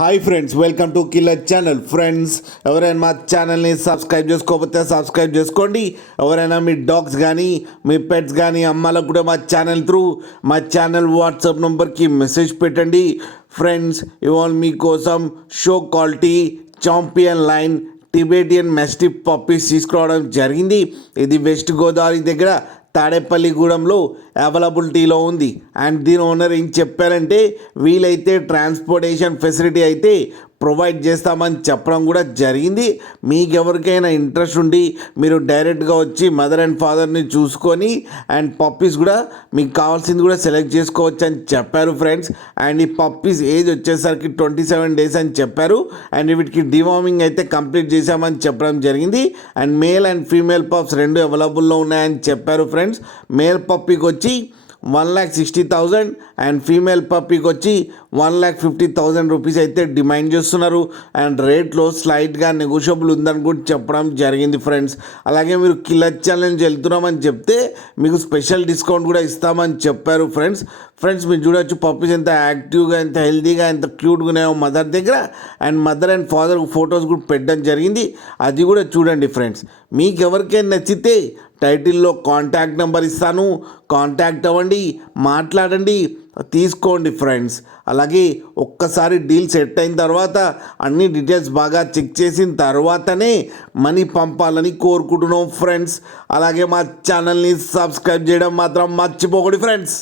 Hi friends, welcome to killer channel. Friends, ఎవరైనా మా ఛానల్ని సబ్స్క్రైబ్ చేసుకోకపోతే సబ్స్క్రైబ్ చేసుకోండి. ఎవరైనా మీ డాగ్స్ కానీ మీ పెట్స్ కానీ అమ్మాలకు కూడా మా ఛానల్ వాట్సాప్ నెంబర్కి మెసేజ్ పెట్టండి. ఫ్రెండ్స్, ఇవాళ మీకోసం show quality champion line Tibetan mastiff puppies తీసుకురావడం జరిగింది. ఇది వెస్ట్ గోదావరి దగ్గర తాడేపల్లిగూడెంలో అవైలబిలిటీలో ఉంది. అండ్ దీని ఓనర్ ఏం చెప్పారంటే వీలైతే ట్రాన్స్పోర్టేషన్ ఫెసిలిటీ అయితే ప్రొవైడ్ చేస్తామని చెప్పడం కూడా జరిగింది. మీకు ఎవరికైనా ఇంట్రెస్ట్ ఉండి మీరు డైరెక్ట్గా వచ్చి మదర్ అండ్ ఫాదర్ని చూసుకొని అండ్ పప్పీస్ కూడా మీకు కావాల్సింది కూడా సెలెక్ట్ చేసుకోవచ్చు అని చెప్పారు ఫ్రెండ్స్. అండ్ ఈ పప్పీస్ ఏజ్ వచ్చేసరికి 27 days అని చెప్పారు. అండ్ వీటికి డివార్మింగ్ అయితే కంప్లీట్ చేశామని చెప్పడం జరిగింది. And male and female pups రెండు అవైలబుల్లో ఉన్నాయని చెప్పారు ఫ్రెండ్స్. మేల్ పప్పీకి వచ్చి 1,60,000 అండ్ ఫీమేల్ పప్పీకి వచ్చి 1,50,000 రూపీస్ అయితే డిమాండ్ చేస్తున్నారు. అండ్ రేట్లో స్లైట్గా నెగోషియబుల్ ఉందని కూడా చెప్పడం జరిగింది ఫ్రెండ్స్. అలాగే మీరు కిల్లర్ ఛాలెంజ్ వెళ్తున్నామని చెప్తే మీకు స్పెషల్ డిస్కౌంట్ కూడా ఇస్తామని చెప్పారు ఫ్రెండ్స్. మీరు చూడొచ్చు పప్పీస్ ఎంత యాక్టివ్గా, ఎంత హెల్తీగా, ఎంత క్యూట్గా ఉన్నాయో మదర్ దగ్గర. And mother and father photos కూడా పెట్టడం జరిగింది, అది కూడా చూడండి ఫ్రెండ్స్. మీకు ఎవరికైనా నచ్చితే టైటిల్లో కాంటాక్ట్ నెంబర్ ఇస్తాను, కాంటాక్ట్ అవ్వండి, మాట్లాడండి, తీసుకోండి ఫ్రెండ్స్. అలాగే ఒక్కసారి డీల్ సెట్ అయిన తర్వాత అన్ని డీటెయిల్స్ బాగా చెక్ చేసిన తర్వాతనే మనీ పంపాలని కోరుకుంటున్నాం ఫ్రెండ్స్. అలాగే మా ఛానల్ని సబ్స్క్రైబ్ చేయడం మాత్రం మర్చిపోకండి ఫ్రెండ్స్.